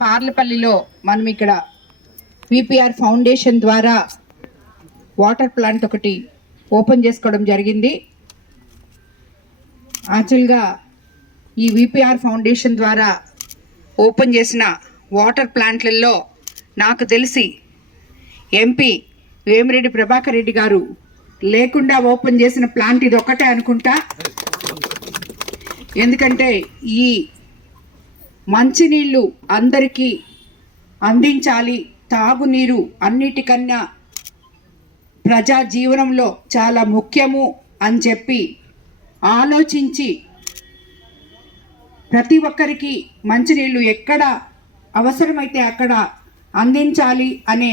పార్లపల్లిలో మనం ఇక్కడ VPR foundation ద్వారా వాటర్ ప్లాంట్ ఒకటి ఓపెన్ చేసుకోవడం జరిగింది. యాక్చువల్గా ఈ విపిఆర్ ఫౌండేషన్ ద్వారా ఓపెన్ చేసిన వాటర్ ప్లాంట్లలో నాకు తెలిసి ఎంపీ వేమిరెడ్డి ప్రభాకర్ రెడ్డి గారు లేకుండా ఓపెన్ చేసిన ప్లాంట్ ఇది ఒక్కటే అనుకుంటా. ఎందుకంటే ఈ మంచినీళ్ళు అందరికీ అందించాలి, తాగునీరు అన్నిటికన్నా ప్రజా జీవనంలో చాలా ముఖ్యము అని చెప్పి ఆలోచించి ప్రతి ఒక్కరికి మంచినీళ్ళు ఎక్కడ అవసరమైతే అక్కడ అందించాలి అనే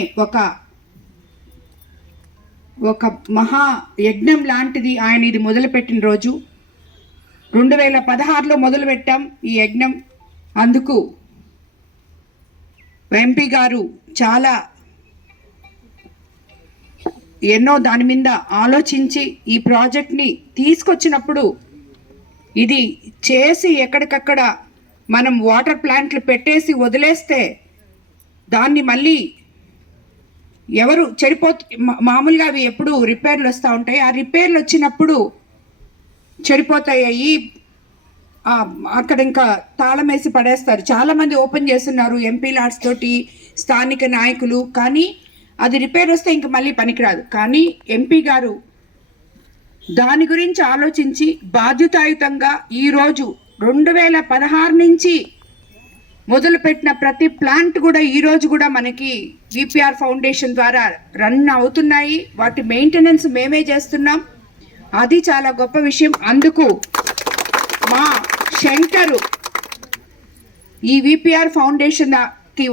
ఒక మహా యజ్ఞం లాంటిది ఆయన ఇది మొదలుపెట్టిన రోజు 2016లో మొదలుపెట్టాం ఈ యజ్ఞం. అందుకు ఎంపీ గారు చాలా ఎన్నో దాని మీద ఆలోచించి ఈ ప్రాజెక్ట్ని తీసుకొచ్చినప్పుడు ఇది చేసి ఎక్కడికక్కడ మనం వాటర్ ప్లాంట్లు పెట్టేసి వదిలేస్తే దాన్ని మళ్ళీ ఎవరు మామూలుగా అవి ఎప్పుడు రిపేర్లు వస్తూ ఉంటాయి. ఆ రిపేర్లు వచ్చినప్పుడు చెడిపోతాయి, అక్కడ ఇంకా తాళం వేసి పడేస్తారు. చాలామంది ఓపెన్ చేస్తున్నారు ఎంపీ లాట్స్ తోటి, స్థానిక నాయకులు, కానీ అది రిపేర్ వస్తే ఇంక మళ్ళీ పనికిరాదు. కానీ ఎంపీ గారు దాని గురించి ఆలోచించి బాధ్యతాయుతంగా ఈరోజు 2016 నుంచి మొదలుపెట్టిన ప్రతి ప్లాంట్ కూడా ఈరోజు కూడా మనకి విపిఆర్ ఫౌండేషన్ ద్వారా రన్ అవుతున్నాయి. వాటి మెయింటెనెన్స్ మేమే చేస్తున్నాం. అది చాలా గొప్ప విషయం. అందుకు మా శంకరు ఈ విపిఆర్ ఫౌండేషన్కి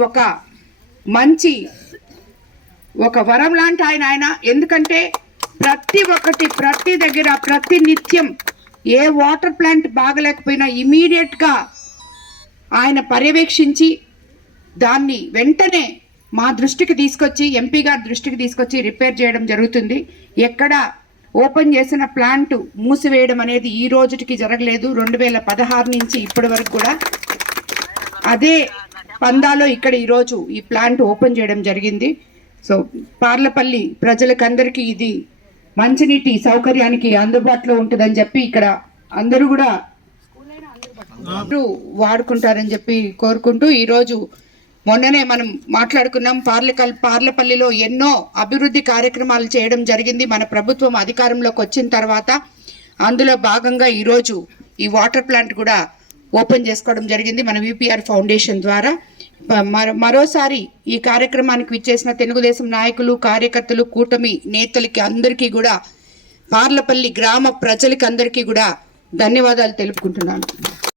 ఒక వరం లాంటి ఆయన. ఎందుకంటే ప్రతి దగ్గర ప్రతి నిత్యం ఏ వాటర్ ప్లాంట్ బాగలేకపోయినా ఇమీడియట్గా ఆయన పర్యవేక్షించి దాన్ని వెంటనే మా దృష్టికి తీసుకొచ్చి, ఎంపీ గారి దృష్టికి తీసుకొచ్చి రిపేర్ చేయడం జరుగుతుంది. ఎక్కడ ఓపెన్ చేసిన ప్లాంట్ మూసివేయడం అనేది ఈ రోజుకి జరగలేదు. 2016 నుంచి ఇప్పటి వరకు కూడా అదే పందాలో ఇక్కడ ఈరోజు ఈ ప్లాంట్ ఓపెన్ చేయడం జరిగింది. సో పార్లపల్లి ప్రజలకందరికీ ఇది మంచినీటి సౌకర్యానికి అందుబాటులో ఉంటుందని చెప్పి ఇక్కడ అందరూ కూడా వాడుకుంటారని చెప్పి కోరుకుంటూ, ఈరోజు మొన్ననే మనం మాట్లాడుకున్నాం పార్లపల్లిలో ఎన్నో అభివృద్ధి కార్యక్రమాలు చేయడం జరిగింది మన ప్రభుత్వం అధికారంలోకి వచ్చిన తర్వాత. అందులో భాగంగా ఈరోజు ఈ వాటర్ ప్లాంట్ కూడా ఓపెన్ చేసుకోవడం జరిగింది మన విపిఆర్ ఫౌండేషన్ ద్వారా. మరోసారి ఈ కార్యక్రమానికి విచ్చేసిన తెలుగుదేశం నాయకులు, కార్యకర్తలు, కూటమి నేతలకి అందరికీ కూడా, పార్లపల్లి గ్రామ ప్రజలకి అందరికీ కూడా ధన్యవాదాలు తెలుపుకుంటున్నాను.